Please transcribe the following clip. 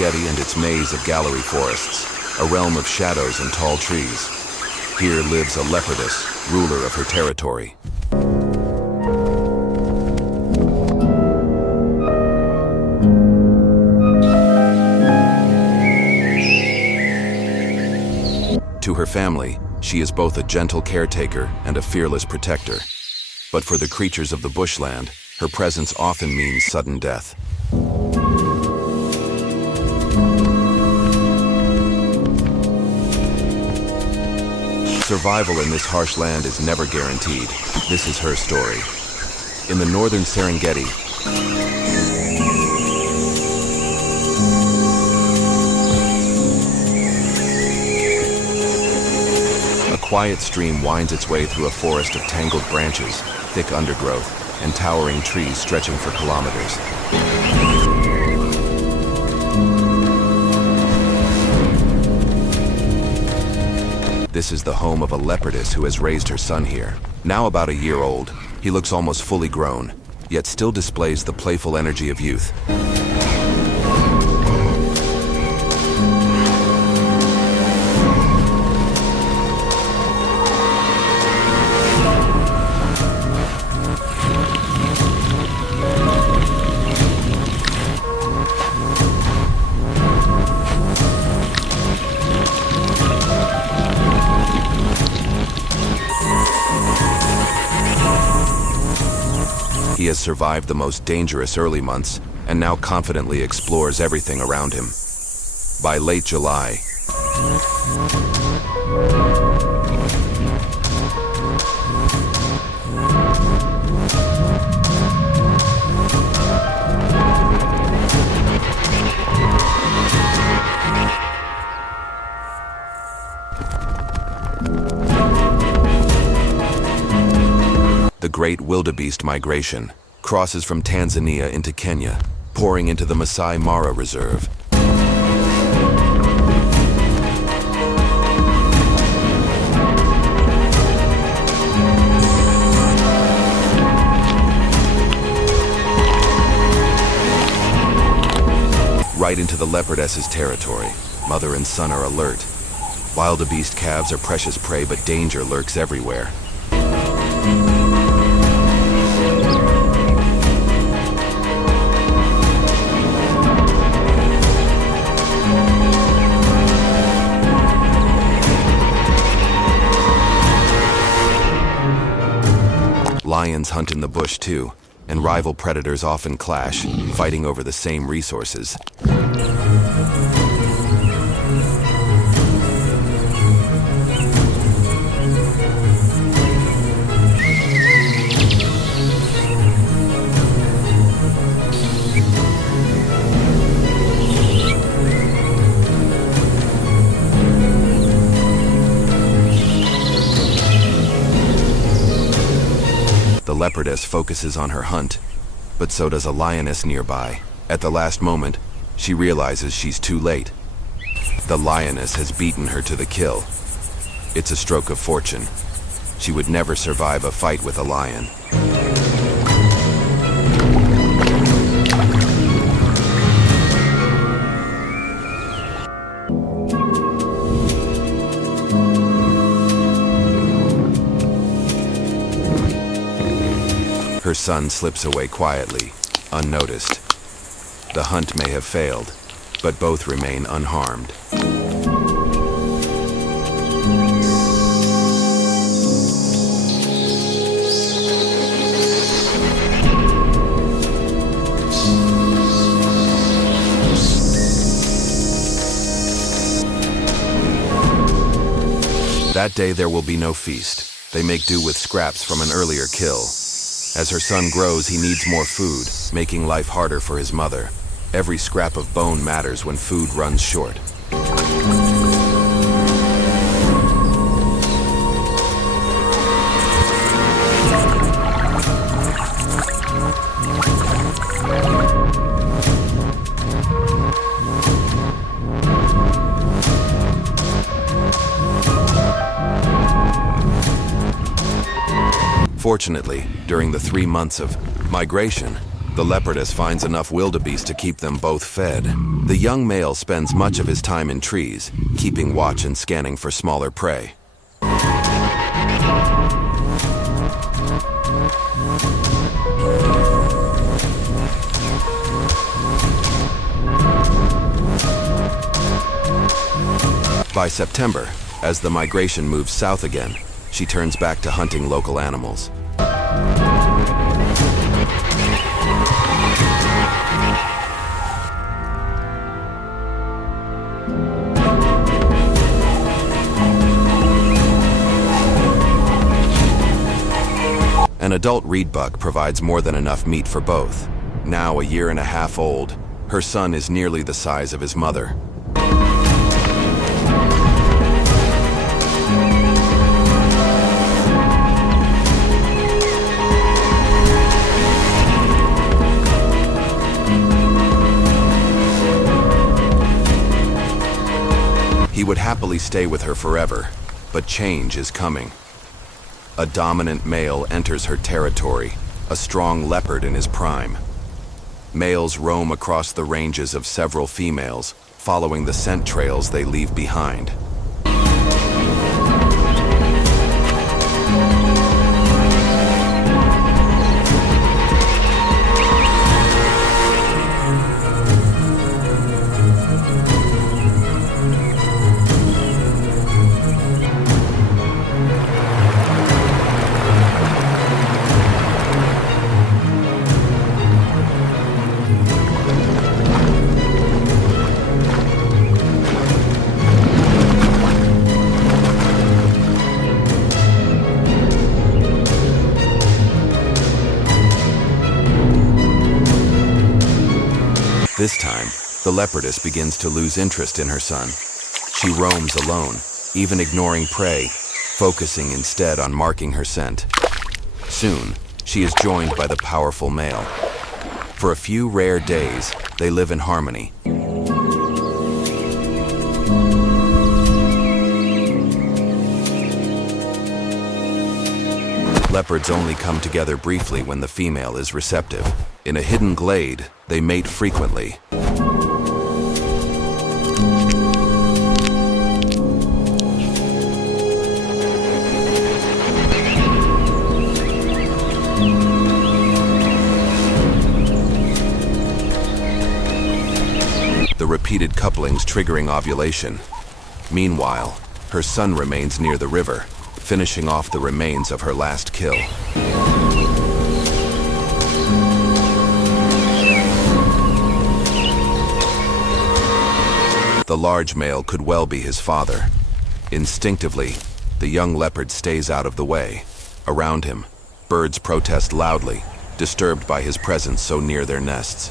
Serengeti and its maze of gallery forests, a realm of shadows and tall trees. Here lives a leopardess, ruler of her territory. To her family, she is both a gentle caretaker and a fearless protector. But for the creatures of the bushland, her presence often means sudden death. Survival in this harsh land is never guaranteed. This is her story. In the northern Serengeti, a quiet stream winds its way through a forest of tangled branches, thick undergrowth, and towering trees stretching for kilometers. This is the home of a leopardess who has raised her son here. Now about a year old, he looks almost fully grown, yet still displays the playful energy of youth. He has survived the most dangerous early months and now confidently explores everything around him. By late July, the great wildebeest migration crosses from Tanzania into Kenya, pouring into the Masai Mara Reserve. Right into the leopardess's territory, mother and son are alert. Wildebeest calves are precious prey, but danger lurks everywhere. Lions hunt in the bush too, and rival predators often clash, fighting over the same resources. The leopardess focuses on her hunt, but so does a lioness nearby. At the last moment, she realizes she's too late. The lioness has beaten her to the kill. It's a stroke of fortune. She would never survive a fight with a lion. Her son slips away quietly, unnoticed. The hunt may have failed, but both remain unharmed. That day there will be no feast. They make do with scraps from an earlier kill. As her son grows, he needs more food, making life harder for his mother. Every scrap of bone matters when food runs short. Fortunately, during the 3 months of migration, The leopardess finds enough wildebeests to keep them both fed. The young male spends much of his time in trees, keeping watch and scanning for smaller prey. By September, as the migration moves south again, she turns back to hunting local animals. An adult reedbuck provides more than enough meat for both. Now a year and a half old, her son is nearly the size of his mother. He would happily stay with her forever, but change is coming. A dominant male enters her territory, a strong leopard in his prime. Males roam across the ranges of several females, following the scent trails they leave behind. This time, the leopardess begins to lose interest in her son. She roams alone, even ignoring prey, focusing instead on marking her scent. Soon, she is joined by the powerful male. For a few rare days, they live in harmony. Leopards only come together briefly when the female is receptive. In a hidden glade, they mate frequently. The repeated couplings triggering ovulation. Meanwhile, her son remains near the river, finishing off the remains of her last kill. The large male could well be his father. Instinctively, the young leopard stays out of the way. Around him, birds protest loudly, disturbed by his presence so near their nests.